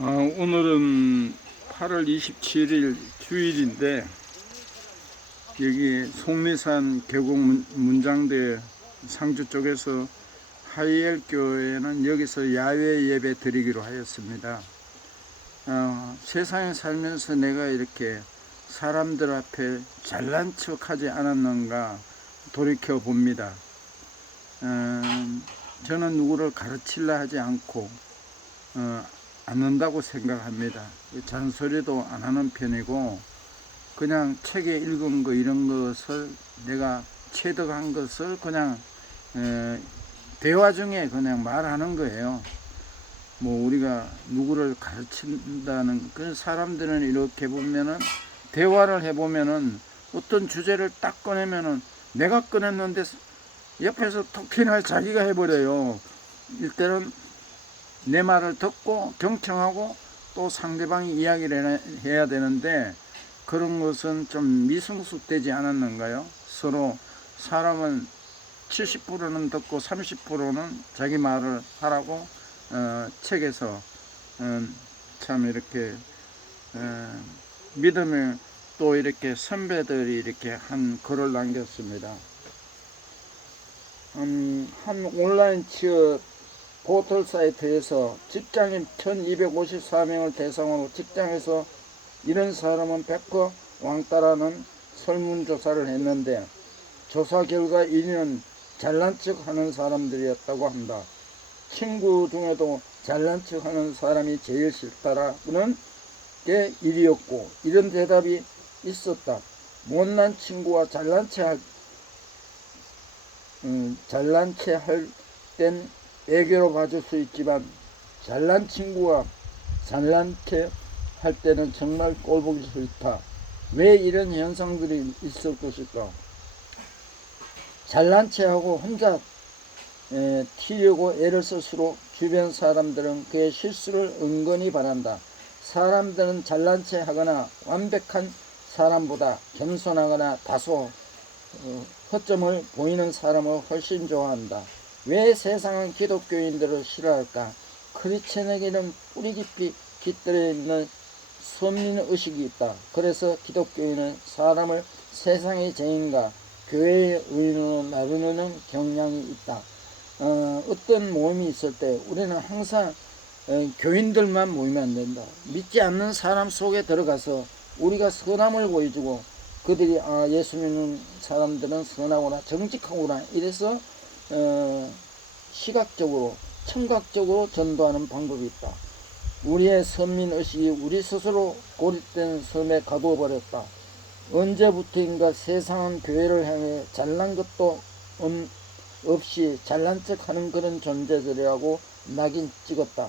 오늘은 8월 27일 주일인데 여기 속리산 계곡 문장대 상주 쪽에서 하이엘 교회는 여기서 야외 예배 드리기로 하였습니다. 세상에 살면서 내가 이렇게 사람들 앞에 잘난 척 하지 않았는가 돌이켜 봅니다. 저는 누구를 가르치려 하지 않고 않는다고 생각합니다. 잔소리도 안 하는 편이고 그냥 책에 읽은 거 이런 것을 내가 체득한 것을 그냥 대화 중에 그냥 말하는 거예요. 뭐 우리가 누구를 가르친다는 그 사람들은 이렇게 보면은 대화를 해보면은 어떤 주제를 딱 꺼내면은 내가 꺼냈는데 옆에서 톡피나 자기가 해버려요. 이때는 내 말을 듣고 경청하고 또 상대방이 이야기를 해야 되는데 그런 것은 좀 미성숙되지 않았는가요? 서로 사람은 70%는 듣고 30%는 자기 말을 하라고 책에서 참 이렇게 믿음을 또 이렇게 선배들이 이렇게 한 글을 남겼습니다. 한 온라인 취업 포털 사이트에서 직장인 1254명을 대상으로 직장에서 이런 사람은 100% 왕따라는 설문조사를 했는데 조사 결과 1위는 잘난 척 하는 사람들이었다고 한다. 친구 중에도 잘난 척 하는 사람이 제일 싫다라는 게 1위였고 이런 대답이 있었다. 못난 친구와 잘난 체 할 땐 애교로 봐줄 수 있지만 잘난 친구가 잘난 체 할 때는 정말 꼴보기 싫다. 왜 이런 현상들이 있을 것일까? 잘난 체하고 혼자 튀려고 애를 쓸수록 주변 사람들은 그의 실수를 은근히 바란다. 사람들은 잘난 체 하거나 완벽한 사람보다 겸손하거나 다소 허점을 보이는 사람을 훨씬 좋아한다. 왜 세상은 기독교인들을 싫어할까? 크리스천에게는 뿌리 깊이 깃들어 있는 선민의식이 있다. 그래서 기독교인은 사람을 세상의 죄인과 교회의 의인으로 나누는 경향이 있다. 어떤 모임이 있을 때 우리는 항상 교인들만 모이면 안 된다. 믿지 않는 사람 속에 들어가서 우리가 선함을 보여주고 그들이 예수 믿는 사람들은 선하구나 정직하구나 이래서 시각적으로 청각적으로 전도하는 방법이 있다. 우리의 선민의식이 우리 스스로 고립된 섬에 가두어버렸다. 언제부터인가 세상은 교회를 향해 잘난 것도 없이 잘난 척하는 그런 존재들이라고 낙인 찍었다.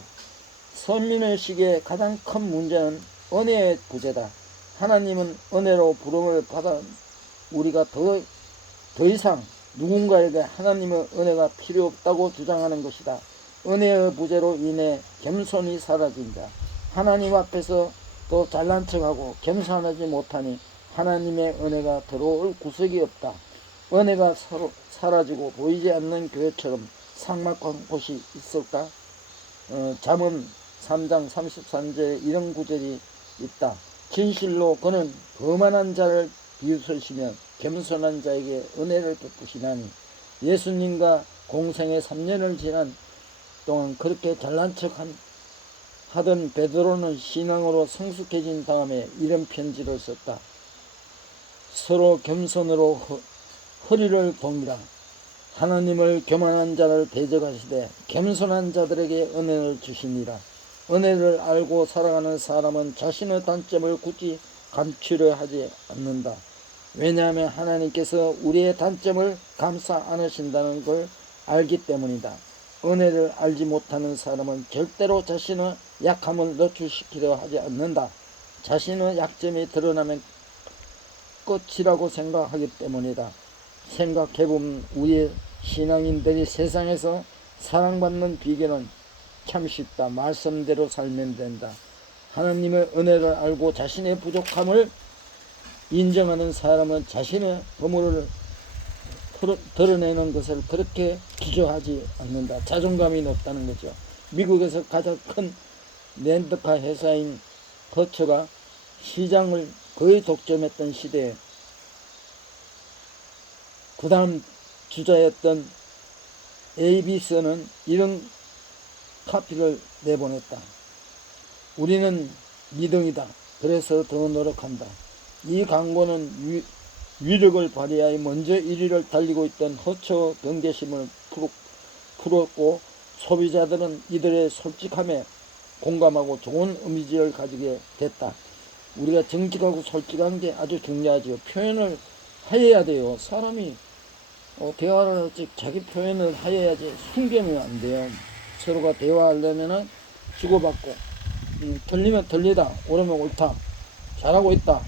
선민의식의 가장 큰 문제는 은혜의 부재다. 하나님은 은혜로 부름을 받아 우리가 더 이상 누군가에게 하나님의 은혜가 필요 없다고 주장하는 것이다. 은혜의 부재로 인해 겸손이 사라진다. 하나님 앞에서 또 잘난 척하고 겸손하지 못하니 하나님의 은혜가 들어올 구석이 없다. 은혜가 사라지고 보이지 않는 교회처럼 삭막한 곳이 있을까? 잠언 3장 33절에 이런 구절이 있다. 진실로 그는 거만한 자를 비웃으시며 겸손한 자에게 은혜를 베푸시나니. 예수님과 공생의 3년을 지난 동안 그렇게 잘난 척 하던 베드로는 신앙으로 성숙해진 다음에 이런 편지를 썼다. 서로 겸손으로 허리를 동이라. 하나님을 교만한 자를 대적하시되 겸손한 자들에게 은혜를 주시니라. 은혜를 알고 살아가는 사람은 자신의 단점을 굳이 감추려 하지 않는다. 왜냐하면 하나님께서 우리의 단점을 감싸 안으신다는 걸 알기 때문이다. 은혜를 알지 못하는 사람은 절대로 자신의 약함을 노출시키려 하지 않는다. 자신의 약점이 드러나면 끝이라고 생각하기 때문이다. 생각해보면 우리의 신앙인들이 세상에서 사랑받는 비결은 참 쉽다. 말씀대로 살면 된다. 하나님의 은혜를 알고 자신의 부족함을 인정하는 사람은 자신의 허물을 드러내는 것을 그렇게 기저하지 않는다. 자존감이 높다는 거죠. 미국에서 가장 큰 렌터카 회사인 거처가 시장을 거의 독점했던 시대에 그 다음 주자였던 ABS는 이런 카피를 내보냈다. 우리는 미등이다. 그래서 더 노력한다. 이 광고는 위력을 발휘하여 먼저 1위를 달리고 있던 허처 경계심을 풀었고 소비자들은 이들의 솔직함에 공감하고 좋은 이미지를 가지게 됐다. 우리가 정직하고 솔직한 게 아주 중요하지요. 표현을 하여야 돼요. 사람이 대화를 할 때 자기 표현을 하여야지 숨기면 안 돼요. 서로가 대화하려면은 주고받고 틀리면 틀리다, 옳으면 옳다, 잘하고 있다,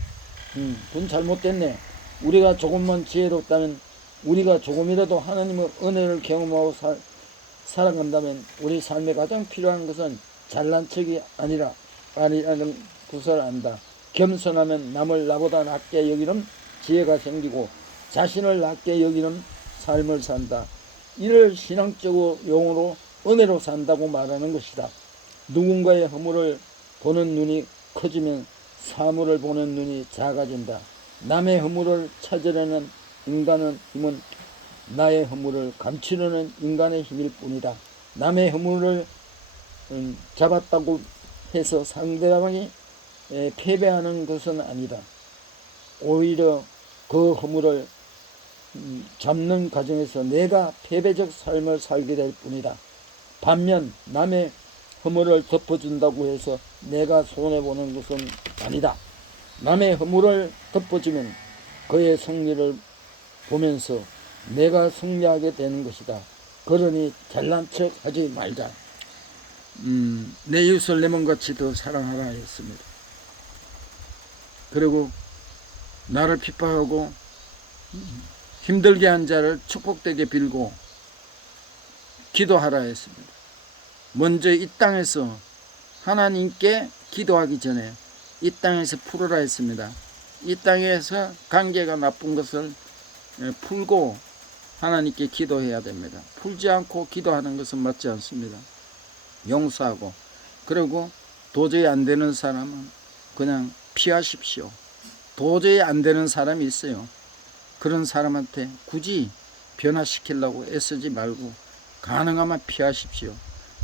그건 잘못됐네. 우리가 조금만 지혜롭다면, 우리가 조금이라도 하나님의 은혜를 경험하고 살아간다면 우리 삶에 가장 필요한 것은 잘난 척이 아니라는 것을 안다. 겸손하면 남을 나보다 낮게 여기는 지혜가 생기고 자신을 낮게 여기는 삶을 산다. 이를 신앙적 용어로 은혜로 산다고 말하는 것이다. 누군가의 허물을 보는 눈이 커지면 사물을 보는 눈이 작아진다. 남의 허물을 찾으려는 인간의 힘은 나의 허물을 감추려는 인간의 힘일 뿐이다. 남의 허물을 잡았다고 해서 상대방이 패배하는 것은 아니다. 오히려 그 허물을 잡는 과정에서 내가 패배적 삶을 살게 될 뿐이다. 반면 남의 허물을 덮어준다고 해서 내가 손해보는 것은 아니다. 남의 허물을 덮어주면 그의 승리를 보면서 내가 승리하게 되는 것이다. 그러니 잘난 척 하지 말자. 내 이웃을 내 몸같이 더 사랑하라 했습니다. 그리고 나를 핍박하고 힘들게 한 자를 축복되게 빌고 기도하라 했습니다. 먼저 이 땅에서 하나님께 기도하기 전에 이 땅에서 풀어라 했습니다. 이 땅에서 관계가 나쁜 것을 풀고 하나님께 기도해야 됩니다. 풀지 않고 기도하는 것은 맞지 않습니다. 용서하고, 그리고 도저히 안 되는 사람은 그냥 피하십시오. 도저히 안 되는 사람이 있어요. 그런 사람한테 굳이 변화시키려고 애쓰지 말고 가능하면 피하십시오.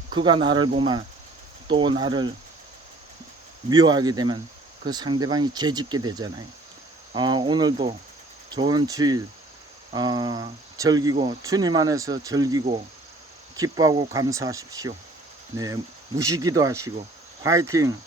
그가 나를 보면 또 나를 미워하게 되면 그 상대방이 죄짓게 되잖아요. 오늘도 좋은 주일 즐기고 주님 안에서 즐기고 기뻐하고 감사하십시오. 네, 무시기도 하시고 화이팅!